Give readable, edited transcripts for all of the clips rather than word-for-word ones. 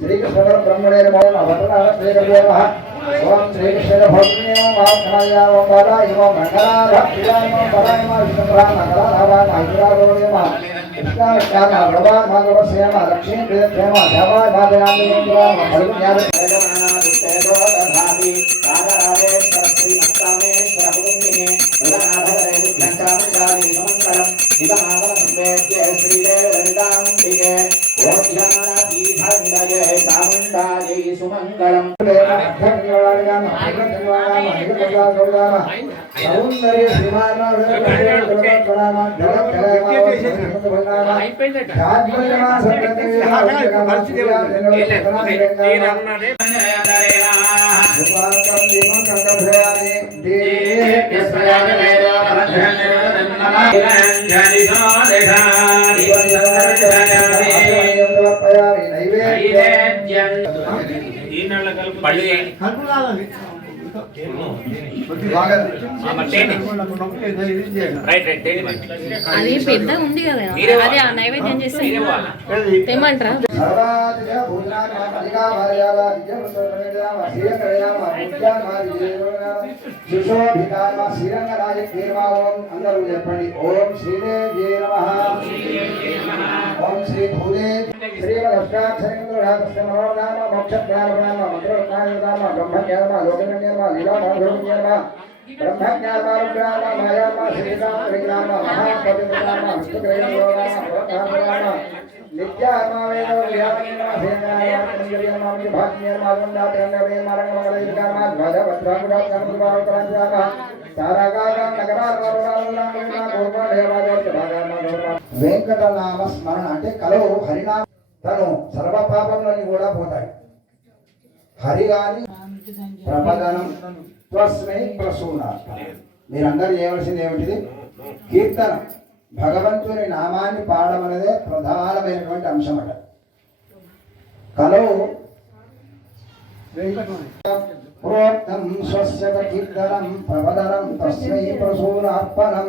श्रीकृष्ण ब्रह्मणे नमः ओम श्रीकृष्ण भक्तिं महात्माय ओम बालाय ओम मंगलाभक्तिराय ओम बालाय ओम विष्णुराय मंगलाभवाय महिरारोय नमः कृष्णाष्टाम भगवान भागवतस्य नमः लक्ष्मी प्रियस्य नमः देवाय भावयामि नमः भगवान तेजो दधाति रागारे सरस्वती मत्तामेश्वर भूमिने उदनाधरे विघ्नचामचारि मंगलम इदमागम संवेद्य श्रीदेव ललितांबिके ओम ज्ञानातीधानिलये चामुण्डायै सुमंगलम सौंदर्य అది పెద్ద ఉంది కదా అది ఆ నైవేద్యం చేస్తే తెమ్మంటారా అందరూ చెప్పండి ఓం శ్రీదేవి నమః ఓం శ్రీ భూదేవి శ్రీమదష్టాక్షరేంద్రనామ మోక్షజ్ఞాననామ మంత్రజ్ఞాననామ బ్రహ్మజ్ఞానమ లోకజ్ఞానమ లీలామాధుర్యజ్ఞానమ ब्रह्मज्ञानमारुद्राम मायाम श्रीराम त्रिग्राम महापतिनाम विष्णुग्रहणाम नित्यात्मावेद व्यापनेन सेनायाम मंजरियम भाग्यम आनंदात्रेन्द्रवे मरणमंगलयुगाम ध्वजवज्रांगुडात्मभावतरांजाम सारागागा नगरार्वरुणालुलांगुना पूर्वदेवादोत्तभागाम వెంకటనామ స్మరణ అంటే కలో హరినామ తను సర్వ పాపములన్నీ కూడా పోతాయి హరి గాని ప్రపదనం త్వస్మై ప్రసూనార్థ మీరందరూ చేయవలసింది ఏమిటిది కీర్తన భగవంతుని నామాన్ని పాడడం అనేదే ప్రధానమైనటువంటి అంశం అట కలో ప్రోక్తం స్వస్య కీర్తనం ప్రవదనం తస్మై ప్రసూనార్పణం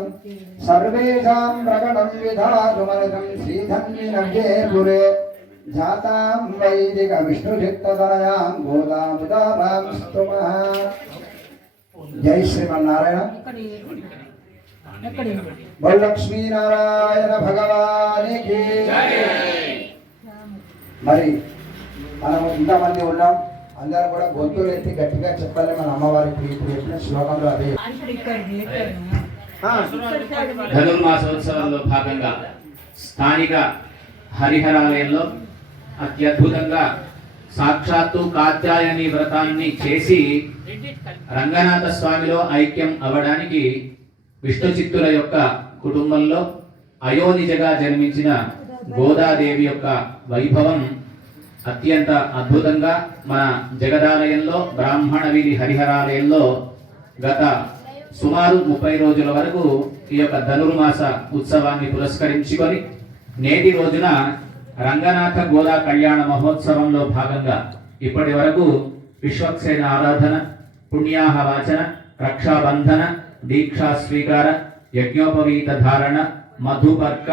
సర్వేషాం ప్రకటం విధాతుమనితం శ్రీధన్వినవ్యే పురే జాతాం వైదిక విష్ణుచిత్తతనయాం గోదాముదారాం స్తుమః జై శ్రీమన్నారాయణ బోల్ లక్ష్మీ నారాయణ భగవానికి మరి మనం ఇంతమంది ఉన్నాం అందరూ కూడా గొంతులు ఎత్తి గట్టిగా చెప్పాలి మన అమ్మవారికి ఇప్పుడు చెప్పిన శ్లోకంలో అదే ధనుర్మాసోత్సవంలో భాగంగా స్థానిక హరిహరాలయంలో అత్యద్భుతంగా సాక్షాత్తు కాత్యాయని వ్రతాన్ని చేసి రంగనాథ స్వామిలో ఐక్యం అవ్వడానికి విష్ణు చిత్తుల యొక్క కుటుంబంలో అయోనిజగా జన్మించిన గోదాదేవి యొక్క వైభవం అత్యంత అద్భుతంగా మన జగదాలయంలో బ్రాహ్మణ వీధి హరిహరాలయంలో గత సుమారు 30 రోజుల వరకు ఈ యొక్క ధనుర్మాస ఉత్సవాన్ని పురస్కరించుకొని నేటి రోజున రంగనాథ గోదా కళ్యాణ మహోత్సవంలో భాగంగా ఇప్పటి వరకు విశ్వక్సేన ఆరాధన పుణ్యాహ వాచన రక్షాబంధన దీక్షా స్వీకార యజ్ఞోపవీత ధారణ మధుపర్క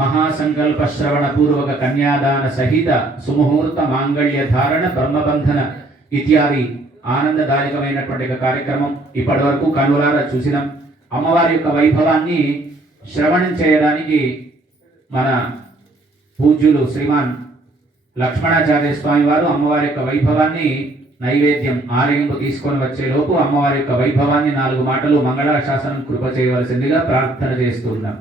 మహాసంకల్ప శ్రవణ పూర్వక కన్యాదాన సహిత సుముహూర్త మాంగళ్య ధారణ బ్రహ్మబంధన ఇత్యాది ఆనందదాయకమైనటువంటి కార్యక్రమం ఇప్పటి వరకు కనులారా చూసినాం. అమ్మవారి యొక్క వైభవాన్ని శ్రవణం చేయడానికి మన పూజ్యులు శ్రీమాన్ లక్ష్మణాచార్య స్వామి వారు అమ్మవారి యొక్క వైభవాన్ని నైవేద్యం ఆలయంకు తీసుకొని వచ్చే లోపు అమ్మవారి యొక్క వైభవాన్ని 4 మాటలు మంగళాశాసనం కృప చేయవలసిందిగా ప్రార్థన చేస్తున్నాం.